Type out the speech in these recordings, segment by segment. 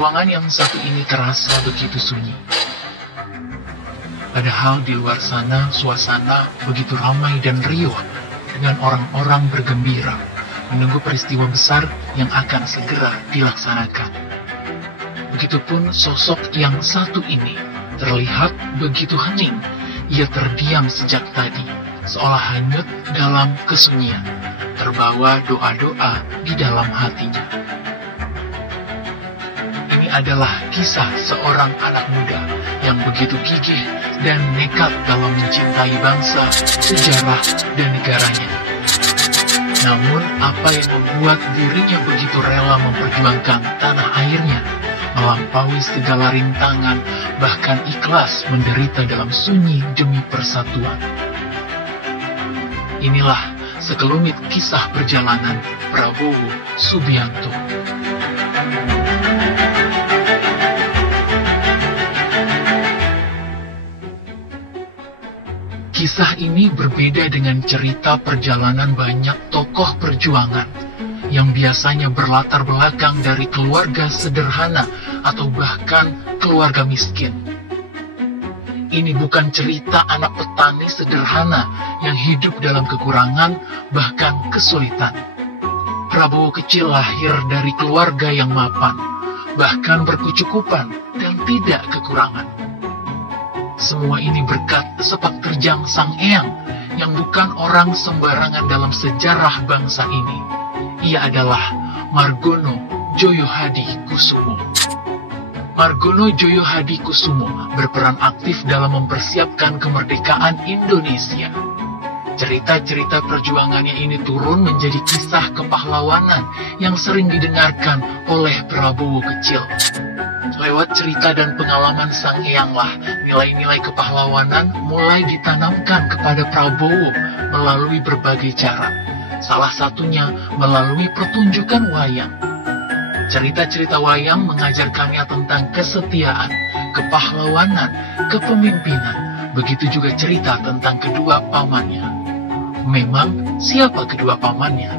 ruangan yang satu ini terasa begitu sunyi. Padahal di luar sana suasana begitu ramai dan riuh dengan orang-orang bergembira menunggu peristiwa besar yang akan segera dilaksanakan. Begitupun sosok yang satu ini terlihat begitu hening. Ia terdiam sejak tadi, seolah hanyut dalam kesunyian, terbawa doa-doa di dalam hatinya. Ini adalah kisah seorang anak muda yang begitu gigih dan nekat dalam mencintai bangsa, sejarah, dan negaranya. Namun, apa yang membuat dirinya begitu rela memperjuangkan tanah airnya, melampaui segala rintangan, bahkan ikhlas menderita dalam sunyi demi persatuan? Inilah sekelumit kisah perjalanan Prabowo Subianto. Kisah ini berbeda dengan cerita perjalanan banyak tokoh perjuangan yang biasanya berlatar belakang dari keluarga sederhana atau bahkan keluarga miskin. Ini bukan cerita anak petani sederhana yang hidup dalam kekurangan bahkan kesulitan. Prabowo kecil lahir dari keluarga yang mapan, bahkan berkecukupan dan tidak kekurangan. Semua ini berkat sepak terjang Sang Eyang yang bukan orang sembarangan dalam sejarah bangsa ini. Ia adalah Margono Djoyohadikusumo. Margono Djoyohadikusumo berperan aktif dalam mempersiapkan kemerdekaan Indonesia. Cerita-cerita perjuangannya ini turun menjadi kisah kepahlawanan yang sering didengarkan oleh Prabowo kecil. Lewat cerita dan pengalaman Sang Eyanglah, nilai-nilai kepahlawanan mulai ditanamkan kepada Prabowo melalui berbagai cara. Salah satunya melalui pertunjukan wayang. Cerita-cerita wayang mengajarkannya tentang kesetiaan, kepahlawanan, kepemimpinan. Begitu juga cerita tentang kedua pamannya. Memang, siapa kedua pamannya?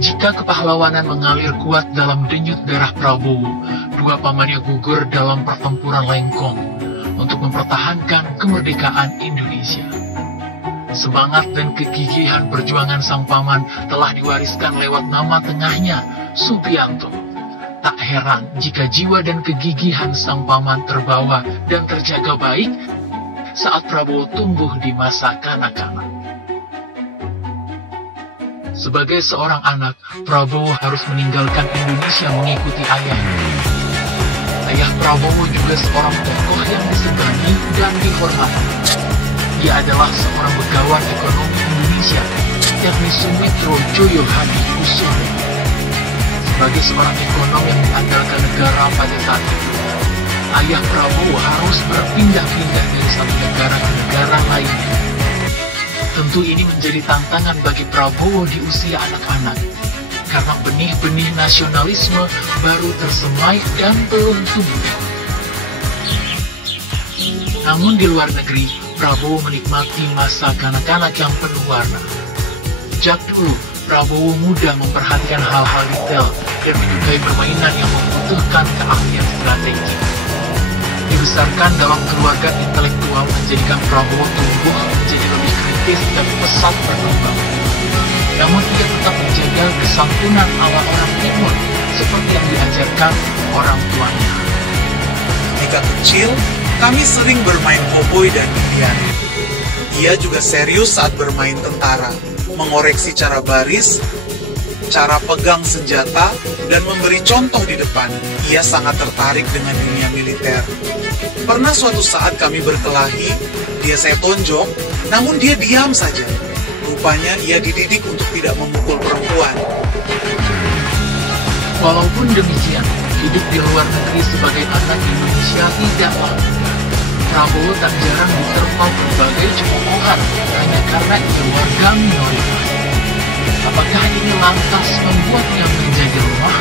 Jika kepahlawanan mengalir kuat dalam denyut darah Prabowo, dua pamannya gugur dalam pertempuran Lengkong untuk mempertahankan kemerdekaan Indonesia. Semangat dan kegigihan perjuangan sang paman telah diwariskan lewat nama tengahnya, Subianto. Tak heran jika jiwa dan kegigihan sang paman terbawa dan terjaga baik saat Prabowo tumbuh di masa kanak-kanak. Sebagai seorang anak, Prabowo harus meninggalkan Indonesia mengikuti ayahnya. Ayah Prabowo juga seorang tokoh yang disegani dan dihormati. Ia adalah seorang begawan ekonomi Indonesia, yakni Sumitro Djoyohadikusumo. Sebagai seorang ekonom yang mengandalkan negara pada saat itu, ayah Prabowo harus berpindah-pindah dari satu negara ke negara lainnya. Tentu ini menjadi tantangan bagi Prabowo di usia anak-anak, karena benih-benih nasionalisme baru tersemai dan belum tumbuh. Namun di luar negeri, Prabowo menikmati masa kanak-kanak yang penuh warna. Sejak dulu, Prabowo mudah memperhatikan hal-hal detail dan menyukai permainan yang membutuhkan keahlian strategi. Dibesarkan dalam keluarga intelektual menjadikan Prabowo tumbuh menjadi lebih kritis dan pesat berkembang. Namun ia tetap menjaga kesantunan ala orang timur seperti yang diajarkan orang tuanya. Ketika kecil, kami sering bermain koboi dan Indian. Ia juga serius saat bermain tentara, mengoreksi cara baris, cara pegang senjata, dan memberi contoh di depan. Ia sangat tertarik dengan dunia militer. Pernah suatu saat kami berkelahi, saya tonjok, namun dia diam saja. Rupanya ia dididik untuk tidak memukul perempuan. Walaupun demikian, hidup di luar negeri sebagai anak Indonesia tidaklah mudah. Prabowo tak jarang diterpa berbagai cemoohan hanya karena ia warga minoritas. Apakah ini lantas membuatnya menjadi lemah?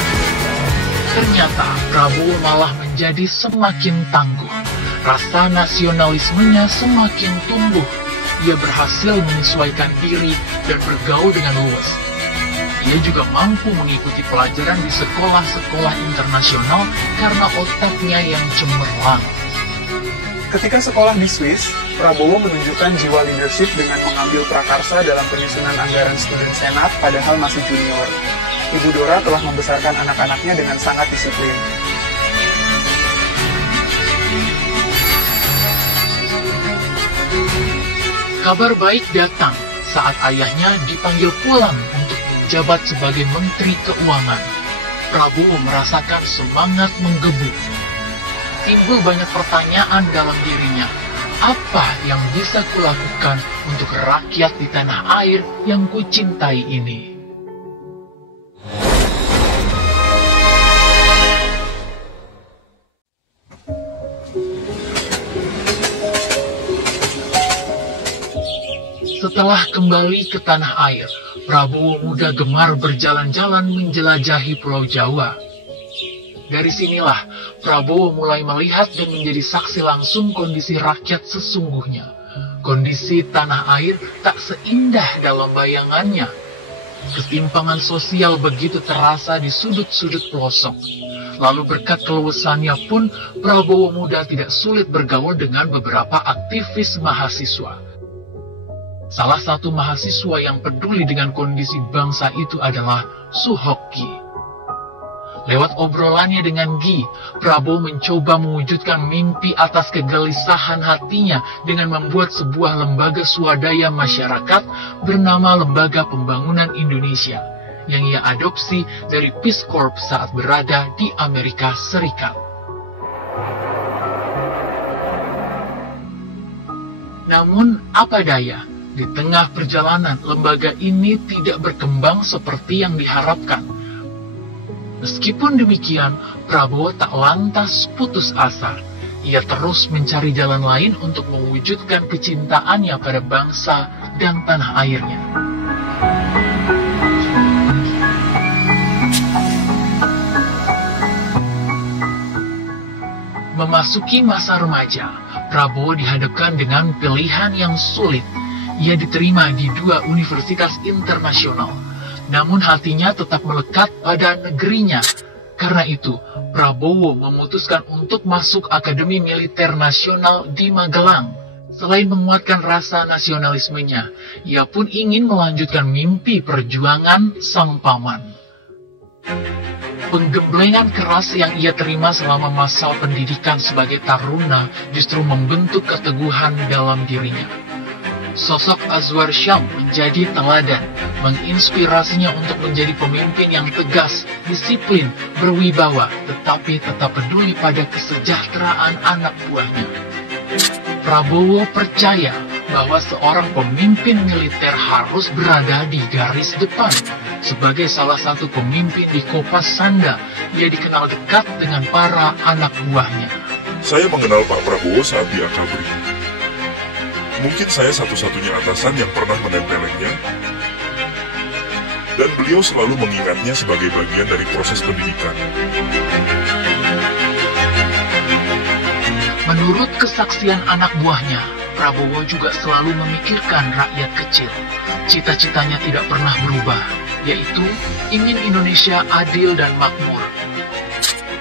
Ternyata Prabowo malah menjadi semakin tangguh. Rasa nasionalismenya semakin tumbuh. Ia berhasil menyesuaikan diri dan bergaul dengan luas. Ia juga mampu mengikuti pelajaran di sekolah-sekolah internasional karena otaknya yang cemerlang. Ketika sekolah di Swiss, Prabowo menunjukkan jiwa leadership dengan mengambil prakarsa dalam penyusunan anggaran student senat padahal masih junior. Ibu Dora telah membesarkan anak-anaknya dengan sangat disiplin. Kabar baik datang saat ayahnya dipanggil pulang untuk menjabat sebagai Menteri Keuangan. Prabowo merasakan semangat menggebu. Timbul banyak pertanyaan dalam dirinya. Apa yang bisa kulakukan untuk rakyat di tanah air yang kucintai ini? Setelah kembali ke tanah air, Prabowo muda gemar berjalan-jalan menjelajahi Pulau Jawa. Dari sinilah Prabowo mulai melihat dan menjadi saksi langsung kondisi rakyat sesungguhnya. Kondisi tanah air tak seindah dalam bayangannya. Ketimpangan sosial begitu terasa di sudut-sudut pelosok. Lalu berkat keluasannya pun, Prabowo muda tidak sulit bergaul dengan beberapa aktivis mahasiswa. Salah satu mahasiswa yang peduli dengan kondisi bangsa itu adalah Suhoki. Lewat obrolannya dengan Gi, Prabowo mencoba mewujudkan mimpi atas kegelisahan hatinya dengan membuat sebuah lembaga swadaya masyarakat bernama Lembaga Pembangunan Indonesia, yang ia adopsi dari Peace Corps saat berada di Amerika Serikat. Namun, apa daya? Di tengah perjalanan, lembaga ini tidak berkembang seperti yang diharapkan. Meskipun demikian, Prabowo tak lantas putus asa. Ia terus mencari jalan lain untuk mewujudkan kecintaannya pada bangsa dan tanah airnya. Memasuki masa remaja, Prabowo dihadapkan dengan pilihan yang sulit. Ia diterima di 2 universitas internasional, namun hatinya tetap melekat pada negerinya. Karena itu, Prabowo memutuskan untuk masuk Akademi Militer Nasional di Magelang. Selain menguatkan rasa nasionalismenya, ia pun ingin melanjutkan mimpi perjuangan sang paman. Penggemblengan keras yang ia terima selama masa pendidikan sebagai taruna justru membentuk keteguhan dalam dirinya. Sosok Azwar Syam menjadi teladan, menginspirasinya untuk menjadi pemimpin yang tegas, disiplin, berwibawa, tetapi tetap peduli pada kesejahteraan anak buahnya. Prabowo percaya bahwa seorang pemimpin militer harus berada di garis depan. Sebagai salah satu pemimpin di Kopas Sanda, ia dikenal dekat dengan para anak buahnya. Saya mengenal Pak Prabowo saat di Akabri. Mungkin saya satu-satunya atasan yang pernah menempelnya, dan beliau selalu mengingatnya sebagai bagian dari proses pendidikan. Menurut kesaksian anak buahnya, Prabowo juga selalu memikirkan rakyat kecil. Cita-citanya tidak pernah berubah, yaitu ingin Indonesia adil dan makmur.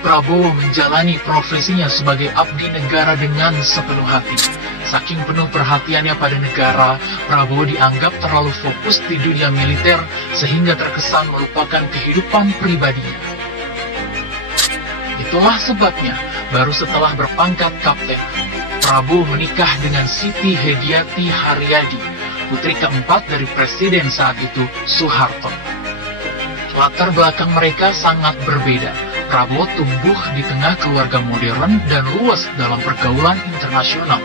Prabowo menjalani profesinya sebagai abdi negara dengan sepenuh hati. Saking penuh perhatiannya pada negara, Prabowo dianggap terlalu fokus di dunia militer sehingga terkesan melupakan kehidupan pribadinya. Itulah sebabnya, baru setelah berpangkat kapten, Prabowo menikah dengan Siti Hediati Haryadi, putri keempat dari Presiden saat itu, Soeharto. Latar belakang mereka sangat berbeda. Prabowo tumbuh di tengah keluarga modern dan luas dalam pergaulan internasional.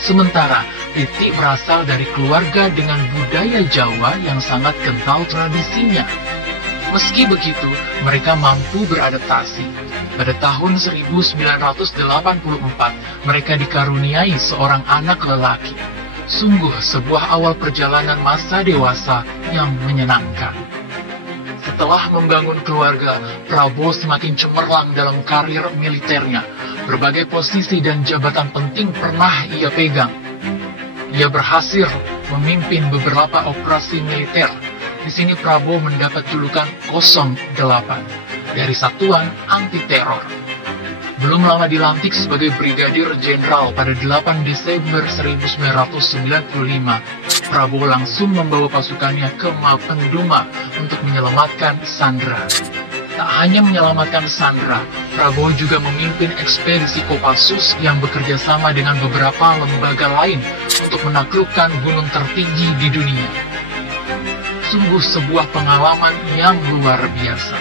Sementara Titi berasal dari keluarga dengan budaya Jawa yang sangat kental tradisinya. Meski begitu, mereka mampu beradaptasi. Pada tahun 1984, mereka dikaruniai seorang anak lelaki. Sungguh sebuah awal perjalanan masa dewasa yang menyenangkan. Setelah membangun keluarga, Prabowo semakin cemerlang dalam karir militernya. Berbagai posisi dan jabatan penting pernah ia pegang. Ia berhasil memimpin beberapa operasi militer, Di sini Prabowo mendapat julukan 08 dari Satuan Anti Teror. Belum lama dilantik sebagai Brigadir Jenderal pada 8 Desember 1995, Prabowo langsung membawa pasukannya ke Mapenduma untuk menyelamatkan Sandra. Tak hanya menyelamatkan Sandra, Prabowo juga memimpin ekspedisi Kopassus yang bekerja sama dengan beberapa lembaga lain untuk menaklukkan gunung tertinggi di dunia. Sungguh sebuah pengalaman yang luar biasa.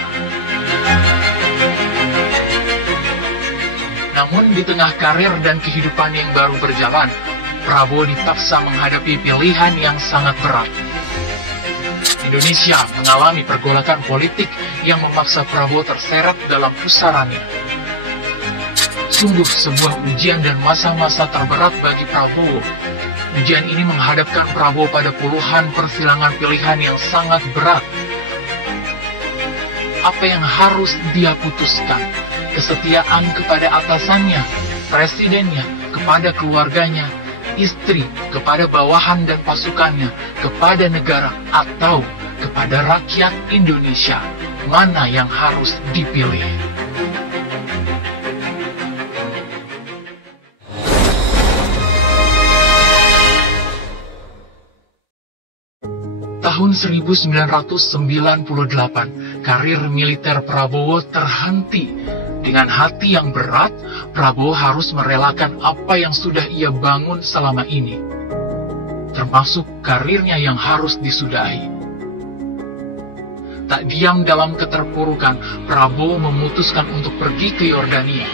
Namun di tengah karir dan kehidupan yang baru berjalan, Prabowo dipaksa menghadapi pilihan yang sangat berat. Indonesia mengalami pergolakan politik yang memaksa Prabowo terseret dalam pusarannya. Sungguh sebuah ujian dan masa-masa terberat bagi Prabowo. Ujian ini menghadapkan Prabowo pada puluhan persilangan pilihan yang sangat berat. Apa yang harus dia putuskan? Kesetiaan kepada atasannya, presidennya, kepada keluarganya, istri, kepada bawahan dan pasukannya, kepada negara, atau kepada rakyat Indonesia. Mana yang harus dipilih? Tahun 1998, karir militer Prabowo terhenti. Dengan hati yang berat, Prabowo harus merelakan apa yang sudah ia bangun selama ini, termasuk karirnya yang harus disudahi. Tak diam dalam keterpurukan, Prabowo memutuskan untuk pergi ke Yordania.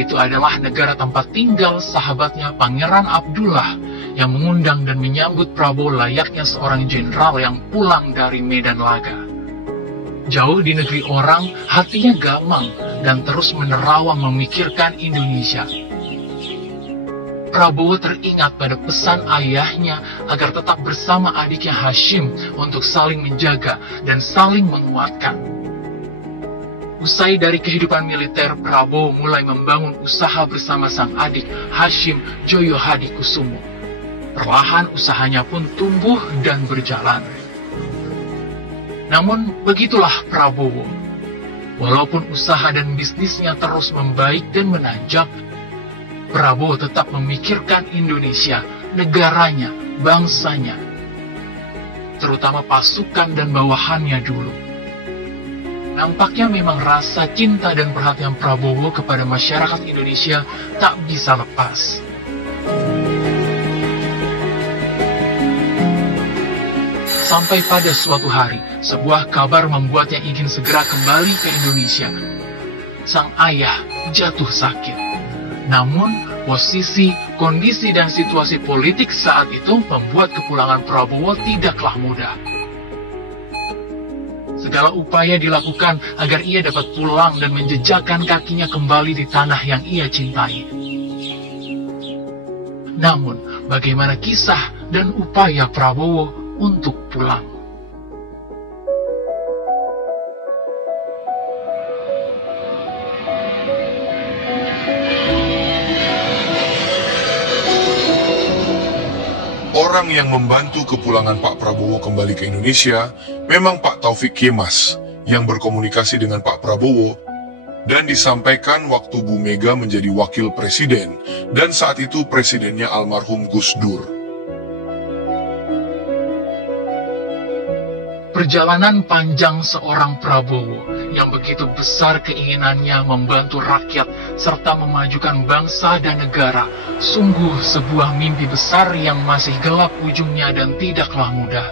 Itu adalah negara tempat tinggal sahabatnya Pangeran Abdullah yang mengundang dan menyambut Prabowo layaknya seorang jenderal yang pulang dari medan laga. Jauh di negeri orang, hatinya gamang dan terus menerawang memikirkan Indonesia. Prabowo teringat pada pesan ayahnya agar tetap bersama adiknya Hashim untuk saling menjaga dan saling menguatkan. Usai dari kehidupan militer, Prabowo mulai membangun usaha bersama sang adik Hashim Joyo Hadikusumo. Perlahan usahanya pun tumbuh dan berjalan. Namun begitulah Prabowo. Walaupun usaha dan bisnisnya terus membaik dan menanjak, Prabowo tetap memikirkan Indonesia, negaranya, bangsanya, terutama pasukan dan bawahannya dulu. Nampaknya memang rasa cinta dan perhatian Prabowo kepada masyarakat Indonesia tak bisa lepas. Sampai pada suatu hari, sebuah kabar membuatnya ingin segera kembali ke Indonesia. Sang ayah jatuh sakit. Namun, posisi, kondisi, dan situasi politik saat itu membuat kepulangan Prabowo tidaklah mudah. Segala upaya dilakukan agar ia dapat pulang dan menjejakkan kakinya kembali di tanah yang ia cintai. Namun, bagaimana kisah dan upaya Prabowo untuk pulang? Orang yang membantu kepulangan Pak Prabowo kembali ke Indonesia memang Pak Taufik Kemas yang berkomunikasi dengan Pak Prabowo dan disampaikan waktu Bu Mega menjadi wakil presiden dan saat itu presidennya almarhum Gus Dur. Perjalanan panjang seorang Prabowo yang begitu besar keinginannya membantu rakyat serta memajukan bangsa dan negara, sungguh sebuah mimpi besar yang masih gelap ujungnya dan tidaklah mudah.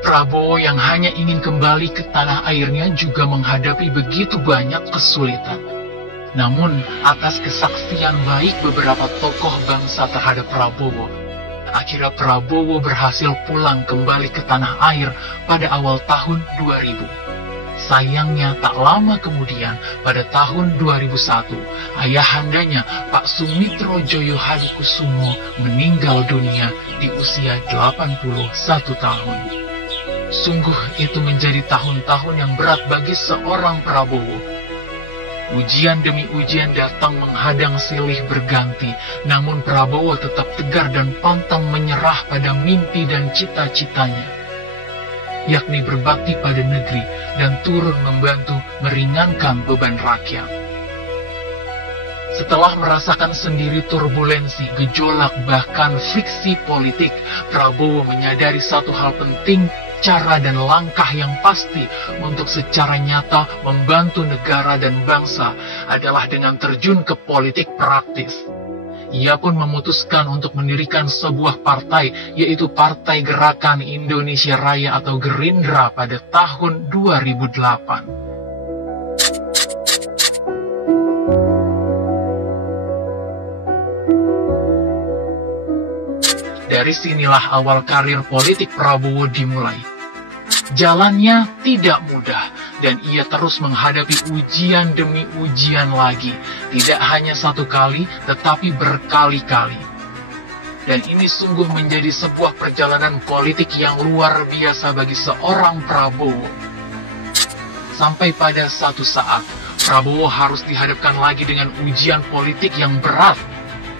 Prabowo yang hanya ingin kembali ke tanah airnya juga menghadapi begitu banyak kesulitan. Namun, atas kesaksian baik beberapa tokoh bangsa terhadap Prabowo, akhirnya Prabowo berhasil pulang kembali ke tanah air pada awal tahun 2000. Sayangnya tak lama kemudian, pada tahun 2001, ayahandanya Pak Sumitro Joyo Hadikusumo meninggal dunia di usia 81 tahun. Sungguh itu menjadi tahun-tahun yang berat bagi seorang Prabowo. Ujian demi ujian datang menghadang silih berganti, namun Prabowo tetap tegar dan pantang menyerah pada mimpi dan cita-citanya. yakni berbakti pada negeri dan turun membantu meringankan beban rakyat. Setelah merasakan sendiri turbulensi, gejolak, bahkan friksi politik, Prabowo menyadari satu hal penting, cara dan langkah yang pasti untuk secara nyata membantu negara dan bangsa adalah dengan terjun ke politik praktis. Ia pun memutuskan untuk mendirikan sebuah partai, yaitu Partai Gerakan Indonesia Raya atau Gerindra pada tahun 2008. Dari sinilah awal karir politik Prabowo dimulai. Jalannya tidak mudah, dan ia terus menghadapi ujian demi ujian lagi. Tidak hanya satu kali, tetapi berkali-kali. Dan ini sungguh menjadi sebuah perjalanan politik yang luar biasa bagi seorang Prabowo. Sampai pada satu saat, Prabowo harus dihadapkan lagi dengan ujian politik yang berat,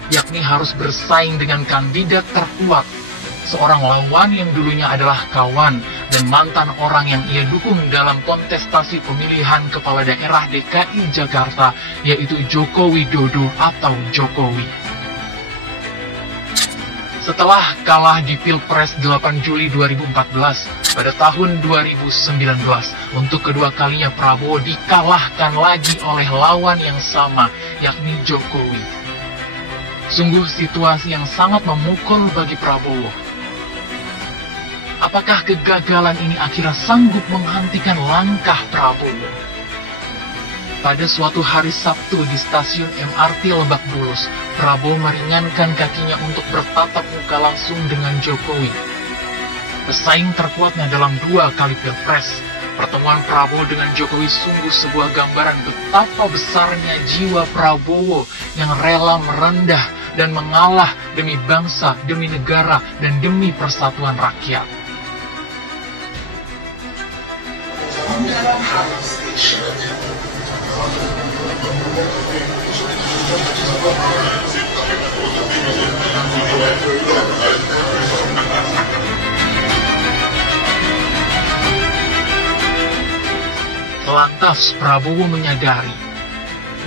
yakni harus bersaing dengan kandidat terkuat, seorang lawan yang dulunya adalah kawan dan mantan orang yang ia dukung dalam kontestasi pemilihan kepala daerah DKI Jakarta, yaitu Joko Widodo atau Jokowi. Setelah kalah di Pilpres 8 Juli 2014, pada tahun 2019, untuk kedua kalinya Prabowo dikalahkan lagi oleh lawan yang sama, yakni Jokowi. Sungguh situasi yang sangat memukul bagi Prabowo. Apakah kegagalan ini akhirnya sanggup menghentikan langkah Prabowo? Pada suatu hari Sabtu di stasiun MRT Lebak Bulus, Prabowo meringankan kakinya untuk bertatap muka langsung dengan Jokowi. Pesaing terkuatnya dalam 2 kali Pilpres. Pertemuan Prabowo dengan Jokowi sungguh sebuah gambaran betapa besarnya jiwa Prabowo yang rela merendah dan mengalah demi bangsa, demi negara, dan demi persatuan rakyat. Lantas Prabowo menyadari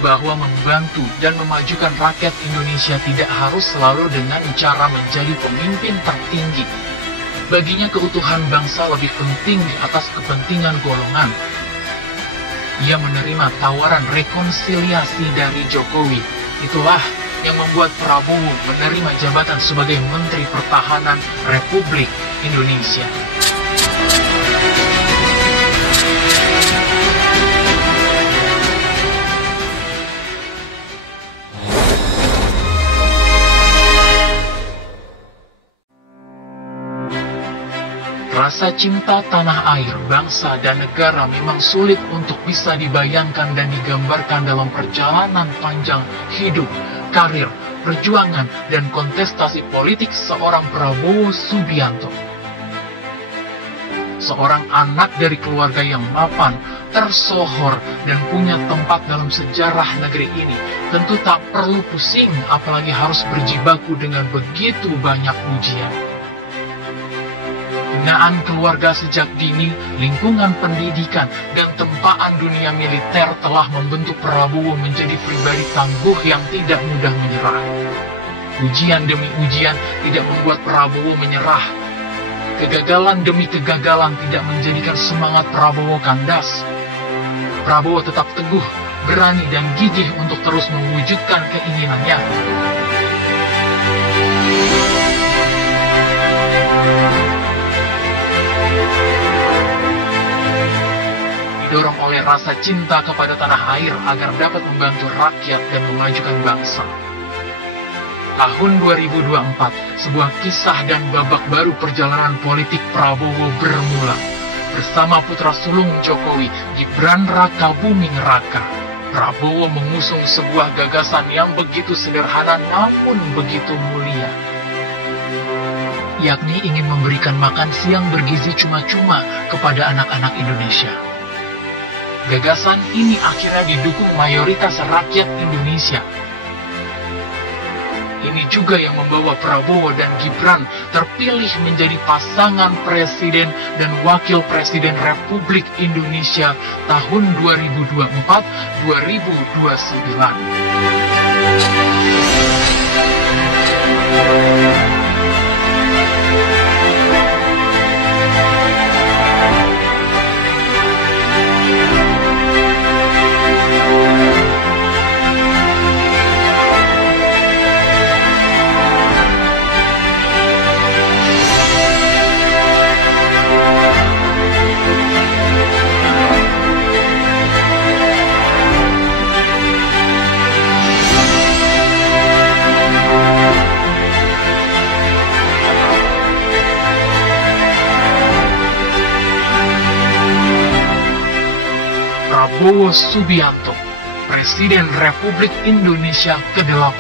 bahwa membantu dan memajukan rakyat Indonesia tidak harus selalu dengan cara menjadi pemimpin tertinggi. Baginya keutuhan bangsa lebih penting di atas kepentingan golongan. Ia menerima tawaran rekonsiliasi dari Jokowi. Itulah yang membuat Prabowo menerima jabatan sebagai Menteri Pertahanan Republik Indonesia. Rasa cinta tanah air, bangsa, dan negara memang sulit untuk bisa dibayangkan dan digambarkan dalam perjalanan panjang hidup, karir, perjuangan, dan kontestasi politik seorang Prabowo Subianto. Seorang anak dari keluarga yang mapan, tersohor, dan punya tempat dalam sejarah negeri ini, tentu tak perlu pusing apalagi harus berjibaku dengan begitu banyak ujian. Binaan keluarga sejak dini, lingkungan pendidikan, dan tempaan dunia militer telah membentuk Prabowo menjadi pribadi tangguh yang tidak mudah menyerah. Ujian demi ujian tidak membuat Prabowo menyerah. Kegagalan demi kegagalan tidak menjadikan semangat Prabowo kandas. Prabowo tetap teguh, berani, dan gigih untuk terus mewujudkan keinginannya. Didorong oleh rasa cinta kepada tanah air agar dapat membantu rakyat dan memajukan bangsa. Tahun 2024, sebuah kisah dan babak baru perjalanan politik Prabowo bermula. Bersama putra sulung Jokowi, Gibran Rakabuming Raka, Prabowo mengusung sebuah gagasan yang begitu sederhana namun begitu mulia, yakni ingin memberikan makan siang bergizi cuma-cuma kepada anak-anak Indonesia. Gagasan ini akhirnya didukung mayoritas rakyat Indonesia. Ini juga yang membawa Prabowo dan Gibran terpilih menjadi pasangan presiden dan wakil presiden Republik Indonesia tahun 2024-2029. Prabowo Subianto, Presiden Republik Indonesia ke-8,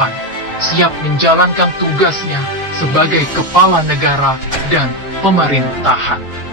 siap menjalankan tugasnya sebagai kepala negara dan pemerintahan.